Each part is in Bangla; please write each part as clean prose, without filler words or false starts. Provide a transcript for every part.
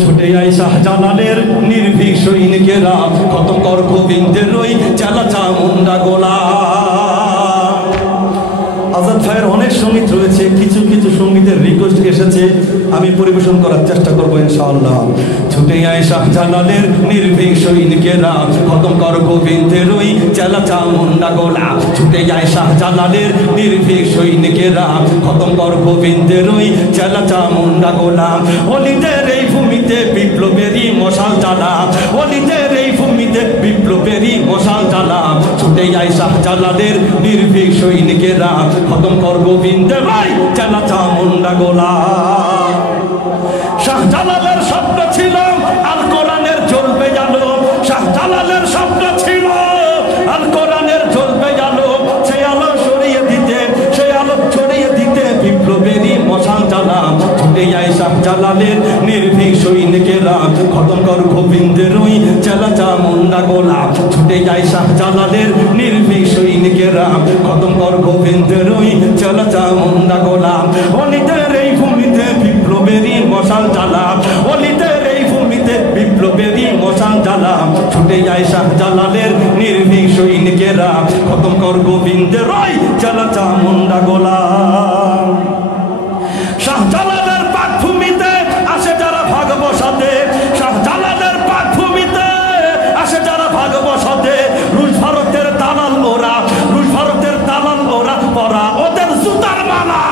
ছুটে আয় শাহজালালের নির্ভীক সৈনিকেরা, খতম কর গোবিন্দের ওই চেলা চামুন্ডা গোলা। আজাদ ভাইয়ের অনেক সঙ্গীত রয়েছে, কিছু কিছু সঙ্গীতের রিকোয়েস্ট এসেছে, আমি পরিবেশন করার চেষ্টা করবো ইনশাআল্লাহ। ছুটে আয় শাহজালালের নির্ভীক সৈনিকেরা, খতম কর গোবিন্দের ওই চেলা চামুন্ডা গোলা। ছুটে আয় শাহজালালের নির্ভীক সৈনিকেরা, খতম কর গোবিন্দের ওই চেলা চামুন্ডা গোলা। অলিদের এই ভূমিতে বিপ্লবেরই মশাল জ্বালা, অলিদের এই ভূমিতে বিপ্লবেরই মশাল জ্বালা। ছুটে আয় শাহজালালের নির্ভীক সৈনিকেরা, খতম কর গোবিন্দের ওই চেলা চামুন্ডা গোলা। শাহজালালের স্বপ্ন ছিল আল কোরআনের জ্বলবে আলো, শাহজালালের স্বপ্ন ছিল আল কোরআনের জ্বলবে আলো। সেই আলো সরিয়ে দিতে, সেই আলো ছড়িয়ে দিতে বিপ্লবেরই মশাল জ্বালা। ছুটে যায় শাহজালালের নির্ভীক সৈনিকেরা, খতম কর গোবিন্দের ওই চেলা চামুন্ডা গোলা। ছুটে যায় শাহজালালের নির্ভীক সৈনিকেরা, খতম কর গোবিন্দের ওই চেলা চামুন্ডা গোলা। অলিদের এই ভূমিতে বিপ্লবেরই মশাল জ্বালা, অলিদের এই ভূমিতে বিপ্লবেরই মশাল জ্বালা। ছুটে যায় শাহজালালের নির্ভীক সৈনিকেরা, খতম কর গোবিন্দের ওই চেলা চামুন্ডা গোলা। শাহজালালের পাক ভূমিতে আসে যারা ভাগ বসাতে, শাহজালালের পাক ভূমিতে আসে যারা ভাগ বসাতে। রুশ ভারতের দালাল ওরা, রুশ ভারতের দালাল ওরা, পরা ওদের জুতার মালা।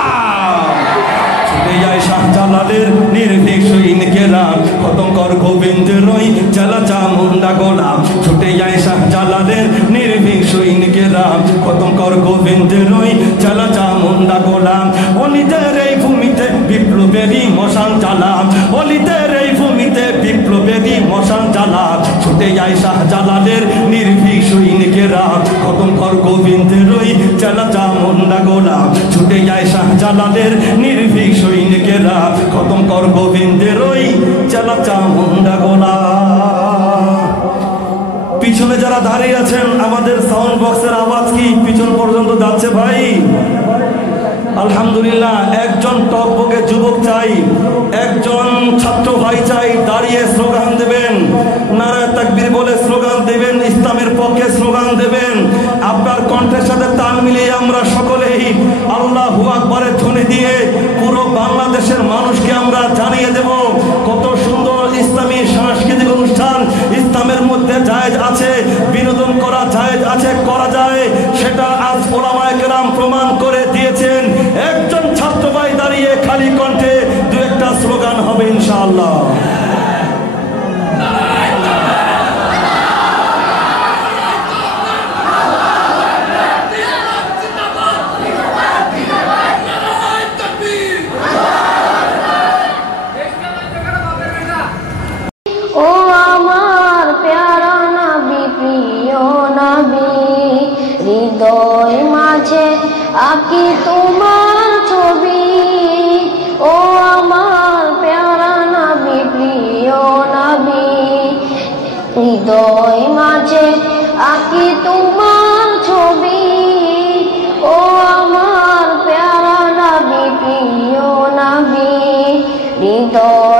ছুটে যায় শাহজালালের নির্ভীক সৈনিকেরা, খতম কর গোবিন্দের ওই চেলা চামুন্ডা গোলা। ছুটে যায় শাহজালালের নির্ভীক সৈনিকেরা, খতম কর গোবিন্দের ওই চেলা চামুন্ডা গোলা। অলিদের এই ভূমিতে বিপ্লবেরই মশাল জ্বালা, অলিদের এই ভূমিতে বিপ্লবেরই মশাল জ্বালা। ছুটে যায় শাহজালালের নির্ভীক সৈনিকেরা, খতম কর গোবিন্দের ওই চেলা চামুন্ডা গোলা। ছুটে যায় শাহজালালের নির্ভীক সৈনিকেরা, খতম কর গোবিন্দের ওই চেলা চামুন্ডা গোলা। পিছনে যারা দাঁড়িয়ে আছেন, আমাদের সাউন্ড বক্সের আওয়াজ কি পিছন পর্যন্ত যাচ্ছে ভাই? আলহামদুলিল্লাহ। একজন টকবকে যুবক চাই, একজন ছাত্র ভাই চাই, দাঁড়িয়ে স্লোগান দেবেন, নারায়ে তাকবীর বলে স্লোগান দেবেন, ইসলামের পক্ষে স্লোগান দেবেন। আপনার কণ্ঠের সাথে তাল মিলিয়ে আমরা সকলেই আল্লাহু আকবারের ধ্বনি দিয়ে পুরো বাংলাদেশের মানুষকে আমরা জানিয়ে দেব কত সুন্দর ইসলামী সাংস্কৃতিক অনুষ্ঠান ইসলামের মধ্যে জায়েজ আছে, বিনোদন করা জায়েজ আছে, করা যায়। সেটা আজ ওলামায়ে কেরাম প্রমাণ করে দিয়েছেন। একজন ছাত্র ভাই দাঁড়িয়ে খালি কণ্ঠে দু একটা স্লোগান হবে ইনশাআল্লাহ। ও আমার প্যারা নবী, প্রিয় নবী, হৃদয় মাঝে আঁকি তোমার ছবি। ও আমার প্যারা নবী, প্রিয় নবী, হৃদয় মাঝে আঁকি তোমার ছবি। ও আমার প্যারা নবী, প্রিয় নবী, হৃদয়